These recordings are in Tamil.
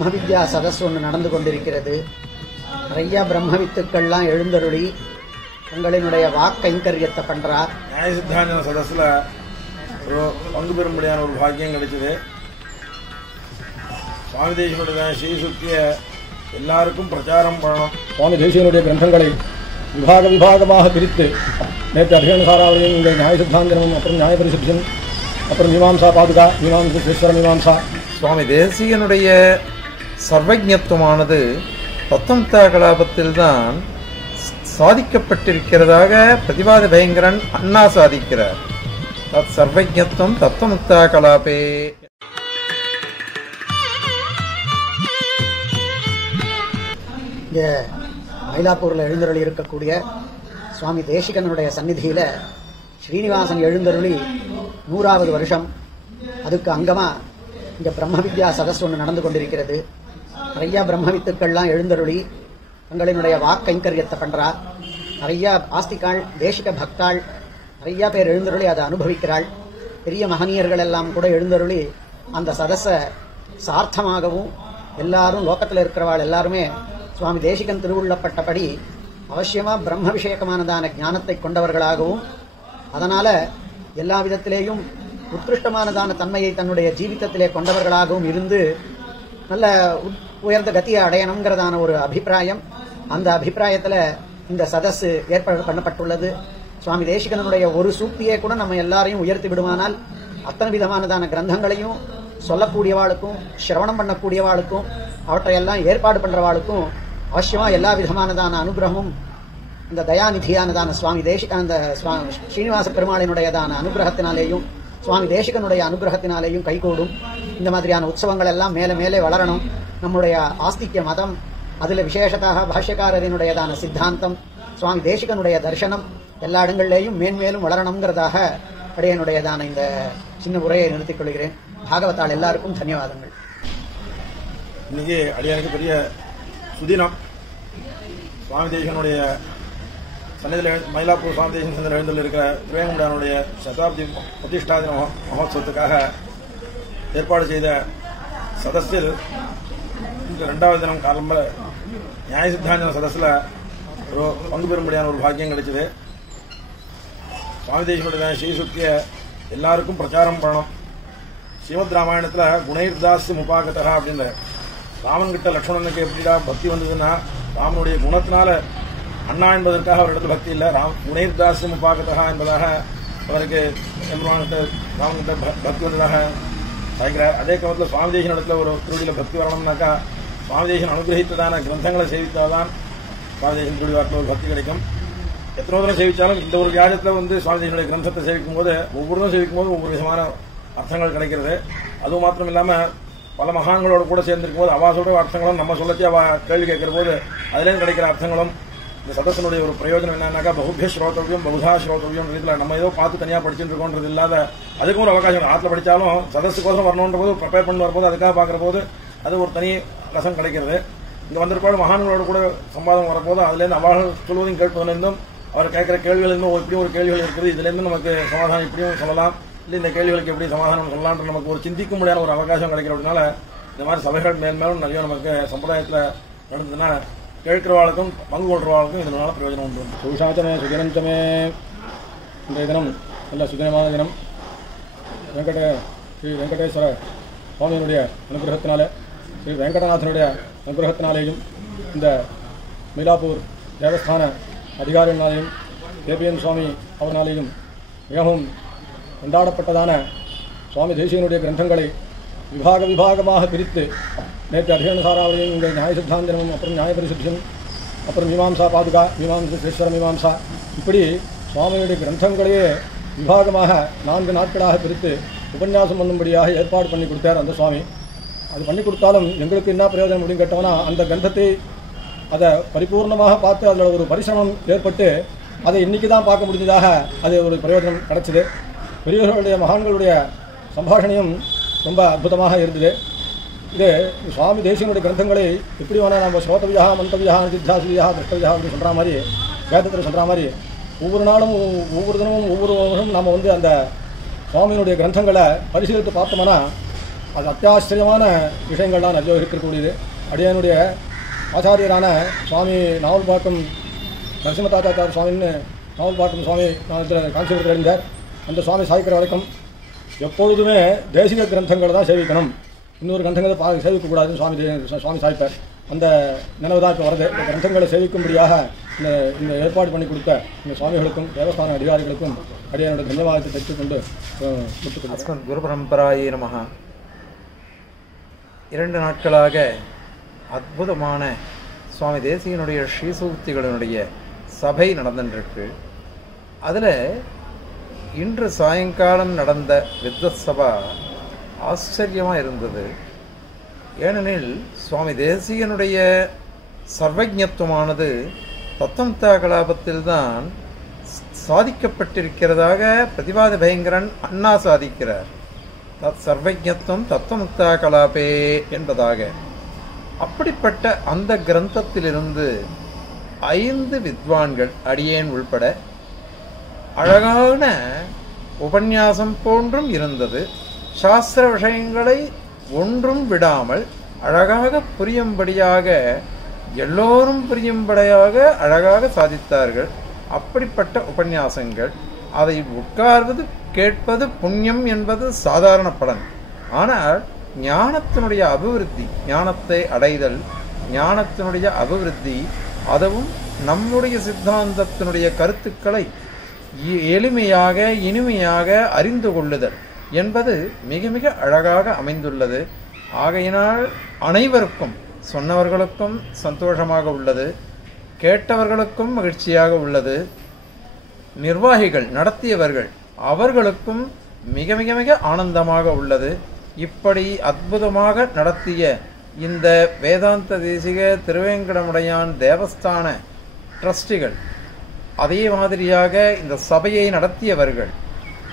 பிரம்மவித்யா சதஸ் ஒன்று நடந்து கொண்டிருக்கிறது. நிறைய பிரம்மவித்துக்கள்லாம் எழுந்தருளி உங்களினுடைய வாக்கைங்கரியத்தை பண்றா. நியாய சித்தாந்தன சதஸ்ல ஒரு பங்கு பெறும்படியான ஒரு பாக்கியம் கிடைச்சது. சுவாமி தேசிகனுடைய ஸ்ரீசுத்திய எல்லாருக்கும் பிரச்சாரம் பண்ணணும். சுவாமி தேசிகனுடைய கிரந்தங்களை விபாகமாக பிரித்து நேற்று அபியானசாராவளியும் இந்த நியாய சித்தாந்தனமும் அப்புறம் நியாய பரிசுத்தியும் அப்புறம் மீமாம்சா பாதுகா மீமாம்சேஸ்வர மீமாம்சா. சுவாமி தேசிகனுடைய சர்வஜத்துவமானது தத்துவமுக்தா கலாபத்தில்தான் சாதிக்கப்பட்டிருக்கிறதாக பிரதிவாத பயங்கரன் அண்ணா சாதிக்கிறார். தத் சர்வஜத்துவம் தத்துவமுக்தா கலாபே. இங்கே மயிலாப்பூரில் எழுந்தருளி இருக்கக்கூடிய சுவாமி தேசிகனுடைய சந்நிதியில் ஸ்ரீனிவாசன் எழுந்தருளி 100வது வருஷம். அதுக்கு அங்கமா இங்கே பிரம்மவித்யா சதஸ் ஒன்று நடந்து கொண்டிருக்கிறது. நிறைய பிரம்மவித்துக்கள்லாம் எழுந்தருளி தங்களினுடைய வாக்கைங்கரியத்தை பண்றா. நிறைய ஆஸ்திகாள் தேசிக பக்தாள் நிறைய பேர் எழுந்தருளி அதை அனுபவிக்கிறாள். பெரிய மகனியர்கள் எல்லாம் கூட எழுந்தருளி அந்த சதஸை சார்த்தமாகவும் எல்லாரும் லோகத்தில் இருக்கிறவாள் எல்லாருமே சுவாமி தேசிகன் திருவுள்ளப்பட்டபடி அவசியமா பிரம்ம விஷயகமானதான ஞானத்தை கொண்டவர்களாகவும் அதனால எல்லா விதத்திலேயும் உத்கிருஷ்டமானதான தன்மையை தன்னுடைய ஜீவிதத்திலே கொண்டவர்களாகவும் இருந்து நல்ல உயர்ந்த கத்தியை அடையணுங்கிறதான ஒரு அபிப்பிராயம். அந்த அபிப்பிராயத்துல இந்த சதஸ் ஏற்பாடு பண்ணப்பட்டுள்ளது. சுவாமி தேசிகனுடைய ஒரு சூக்தியே கூட நம்ம எல்லாரையும் உயர்த்தி விடுமானால் அத்தனை விதமானதான கிரந்தங்களையும் சொல்லக்கூடியவாளுக்கும் சிரவணம் பண்ணக்கூடியவாளுக்கும் அவற்றையெல்லாம் ஏற்பாடு பண்றவாளுக்கும் அவசியமா எல்லா விதமானதான அனுகிரகமும் இந்த தயாநிதியானதான சுவாமி தேசிக அந்த ஸ்ரீனிவாச பெருமாளினுடையதான அனுகிரகத்தினாலேயும் சுவாமி தேசிகனுடைய அனுகிரகத்தினாலேயும் கைகூடும். இந்த மாதிரியான உற்சவங்கள் எல்லாம் மேலே மேலே வளரணும். நம்முடைய ஆஸ்திக்ய மதம் அதுல விசேஷத்தாக பாஷ்யக்காரரினுடையதான சித்தாந்தம் சுவாமி தேசிகனுடைய தர்சனம் எல்லா இடங்கள்லேயும் மேன்மேலும் வளரணுங்கிறதாக அடையனுடையதான இந்த சின்ன உரையை நிறுத்திக் கொள்கிறேன். பாகவதால் எல்லாருக்கும் தன்யவாதங்கள். இன்னைக்கு அடியானுக்கு பெரிய சுதினம். சுவாமி தேசிகனுடைய சன்னதியில் மயிலாப்பூர் சுவாமி தேசிகன் சன்னதியில் எழுந்துள்ள இருக்கிற திருவேங்கடானுடைய சதாப்தி பிரதிஷ்டா தின மகோத்சவத்துக்காக ஏற்பாடு செய்த சதஸில் இந்த 2வது தினம் காலம்ப நியாய சித்தாந்தன சதஸ்ல ஒரு பங்கு பெறும்படியான ஒரு பாக்கியம் கிடைச்சது. சுவாமி தேசிகனுடைய ஸ்ரீசுத்திய எல்லாருக்கும் பிரச்சாரம் பண்ணணும். ஸ்ரீமத் ராமாயணத்துல குணைர்தாஸ் முபாகதா அப்படின்ற ராமன் கிட்ட லட்சுமணனுக்கு எப்படிடா பக்தி வந்ததுன்னா ராமனுடைய குணத்தினால அண்ணா என்பதற்காக அவரிடத்துல பக்தி இல்லை, குணைர்தாஸ் முபாகதா என்பதாக அவருக்கு ராமன்கிட்ட பக்தி வந்ததாக சாய்க்கிறார். அதே காலத்தில் சுவாமி தேசிகன் இடத்துல ஒரு திருவடியில பக்தி வரணும்னாக்கா சுவாமி தேசிகன் அனுகிரகித்ததான கிரந்தங்களை சேவித்தால்தான் சுவாமி தேசிகன் திருவடி வாரத்தில் ஒரு பக்தி கிடைக்கும். எத்தனை தூரம் சேவிச்சாலும் இந்த ஒரு வியாஜத்துல சுவாமி தேசிகனுடைய கிரந்தத்தை சேவிக்கும் போது ஒவ்வொருவரும் சேவிக்கும் போது ஒவ்வொரு விதமான அர்த்தங்கள் கிடைக்கிறது. அது மாத்திரம் இல்லாம பல மகான்களோட கூட சேர்ந்திருக்கும் போது அவா சொல்ற அர்த்தங்களும் நம்ம சொல்லத்தி அவ கேள்வி கேட்கிற போது அதுலேயும் கிடைக்கிற அர்த்தங்களும் இந்த சதஸனுடைய ஒரு பிரயோஜனம் என்னன்னாக்கா பகுபிய ஸ்ரோதவியம் பகுதா ஸ்ரோதவியம் இதுல நம்ம ஏதோ பார்த்து தனியா படிச்சுட்டு இருக்கோன்றது இல்லாத அதுக்கும் ஒரு அவகாசம். ஆத்துல படிச்சாலும் சதஸுக்கோசம் வரணுன்ற போது ப்ரிப்பேர் பண்ணி வரும்போது அதுக்காக பாக்குற போது அது ஒரு தனி ரசம் கிடைக்கிறது. இங்க வந்திருப்பாடு மகான்களோட கூட சம்பாதம் வரப்போது அதுல இருந்து அவர்கள் சொல்வதையும் கேட்பதிலிருந்தும் அவர் கேட்கிற கேள்விகள் இருந்தும் இப்படியும் ஒரு கேள்விகள் இருக்குது, இதுல இருந்து நமக்கு சமாதானம் இப்படியும் சொல்லலாம், இல்லை இந்த கேள்விகளுக்கு எப்படி சமாதானம் சொல்லலாம்ன்ற நமக்கு ஒரு சிந்திக்க முடியாத ஒரு அவகாசம் கிடைக்கிறதுனால இந்த மாதிரி சபைகள் மேலும் நிறைய நமக்கு சம்பிரதாயத்துல நடந்ததுன்னா கேட்கிறவாளுக்கும் பங்கு கொள்றவாளுக்கும் இதனால பிரயோஜனம் உண்டு. சுஷாச்சமே சுதினந்தமே இன்றைய தினம் நல்ல சுதினமான தினம். ஸ்ரீ வெங்கடேஸ்வர சுவாமியினுடைய அனுகிரகத்தினால ஸ்ரீ வெங்கடநாதனுடைய அனுகிரகத்தினாலேயும் இந்த மயிலாப்பூர் தேவஸ்தான அதிகாரிகளாலேயும் கேபிஎன் சுவாமி அவர்களாலேயும் மிகவும் கொண்டாடப்பட்டதான சுவாமி தேசிகனுடைய கிரந்தங்களை விபாகமாக பிரித்து நேற்று அபியானசாராவளியும் இந்த நியாய சித்தாந்தனமும் அப்புறம் நியாய பரிசுத்தியும் அப்புறம் மீமாம்சா பாதுகா மீமாம்சேஸ்வர மீமாம்சா இப்படி சுவாமியுடைய கிரந்தங்களையே விபாகமாக 4 நாட்களாக பிரித்து உபன்யாசம் பண்ணும்படியாக ஏற்பாடு பண்ணி கொடுத்தார் அந்த சுவாமி. அது பண்ணி கொடுத்தாலும் எங்களுக்கு என்ன பிரயோஜனம் அப்படின்னு கேட்டோம்னா அந்த கிரந்தத்தை அதை பரிபூர்ணமாக பார்த்து அதில் ஒரு பரிசிரமம் ஏற்பட்டு அதை இன்னைக்கு தான் பார்க்க முடிஞ்சதாக அது ஒரு பிரயோஜனம் கிடைச்சிது. பெரியவர்களுடைய மகான்களுடைய சம்பாஷணையும் ரொம்ப அற்புதமாக இருந்தது. இது சுவாமி தேசிகனுடைய கிரந்தங்களை எப்படி வேணால் நம்ம ஸ்ரோதவியா மந்தவியா நிதித்தியாசிரியா திரஷ்டவியா அப்படின்னு சொல்கிற மாதிரி வேதத்தில் சொல்கிற மாதிரி ஒவ்வொரு நாளும் ஒவ்வொரு தினமும் ஒவ்வொரு வருஷமும் நம்ம அந்த சுவாமியினுடைய கிரந்தங்களை பரிசீலித்து பார்த்தோம்னா அது அத்தியாச்சரியமான விஷயங்கள்லாம் நிறைய இருக்கக்கூடியது. அடியனுடைய ஆச்சாரியரான சுவாமி நாவல்பாக்கம் நரசிம்மதாச்சாரிய சுவாமின்னு நாவல்பாக்கம் சுவாமி நான் இதில் காஞ்சிபுரத்தில் இருந்தார். அந்த சுவாமி சாய்க்கிற வரைக்கும் எப்பொழுதுமே தேசிக கிரந்தங்களை தான் சேவிக்கணும், இன்னொரு கிரந்தங்களை சேவிக்கக்கூடாதுன்னு சுவாமி சாய்ப்பார். அந்த நினைவு தான் இப்போ வருது. இந்த கிரந்தங்களை சேவிக்கும்படியாக இந்த ஏற்பாடு பண்ணி கொடுத்த இந்த சுவாமிகளுக்கும் தேவஸ்தான அதிகாரிகளுக்கும் அடியனுடைய தன்யவாதத்தை பெற்றுக்கொண்டு அஸ்மத் குரு பரம்பராயே நமஹ. 2 நாட்களாக அற்புதமான சுவாமி தேசிகனுடைய ஸ்ரீசூக்திகளினுடைய சபை நடந்துருக்கு. அதில் இன்று சாயங்காலம் நடந்த வித்வத் சபா ஆச்சரியமாக இருந்தது. ஏனெனில் சுவாமி தேசிகனுடைய சர்வஜத்துவமானது தத்தம்தா கலாபத்தில்தான் சாதிக்கப்பட்டிருக்கிறதாக பிரதிவாத பயங்கரன் அண்ணா சாதிக்கிறார். தத் சர்வஜத்துவம் தத்துவமுக்தா கலாபே என்பதாக. அப்படிப்பட்ட அந்த கிரந்தத்திலிருந்து 5 வித்வான்கள் அடியேன் உள்பட அழகான உபன்யாசம் போன்றும் இருந்தது. சாஸ்திர விஷயங்களை ஒன்றும் விடாமல் அழகாக புரியும்படியாக, எல்லோரும் புரியும்படியாக அழகாக சாதித்தார்கள். அப்படிப்பட்ட உபன்யாசங்கள். அதை உட்கார்வது கேட்பது புண்ணியம் என்பது சாதாரண பலன். ஆனால் ஞானத்தினுடைய அபிவிருத்தி, ஞானத்தை அடைதல், ஞானத்தினுடைய அபிவிருத்தி, அதுவும் நம்முடைய சித்தாந்தத்தினுடைய கருத்துக்களை எளிமையாக இனிமையாக அறிந்து கொள்ளுதல் என்பது மிக மிக அழகாக அமைந்துள்ளது. ஆகையினால் அனைவருக்கும், சொன்னவர்களுக்கும் சந்தோஷமாக உள்ளது, கேட்டவர்களுக்கும் மகிழ்ச்சியாக உள்ளது, நிர்வாகிகள் நடத்தியவர்கள் அவர்களுக்கும் மிக மிக மிக ஆனந்தமாக உள்ளது. இப்படி அற்புதமாக நடத்திய இந்த வேதாந்த தேசிக திருவேங்கடமுடையான் தேவஸ்தான ட்ரஸ்டிகள், அதே மாதிரியாக இந்த சபையை நடத்தியவர்கள்,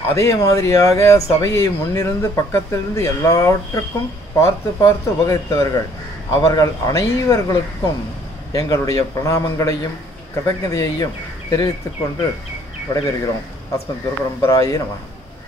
அதே மாதிரியாக சபையை முன்னிருந்து பக்கத்திலிருந்து எல்லாவற்றுக்கும் பார்த்து பார்த்து உபகரித்தவர்கள், அவர்கள் அனைவர்களுக்கும் எங்களுடைய பிரணாமங்களையும் கிருதஜதையையும் தெரிவித்துக் கொண்டு விடைபெறுகிறோம். அஸ்மத் குரு பரம்பராயே நமஹ.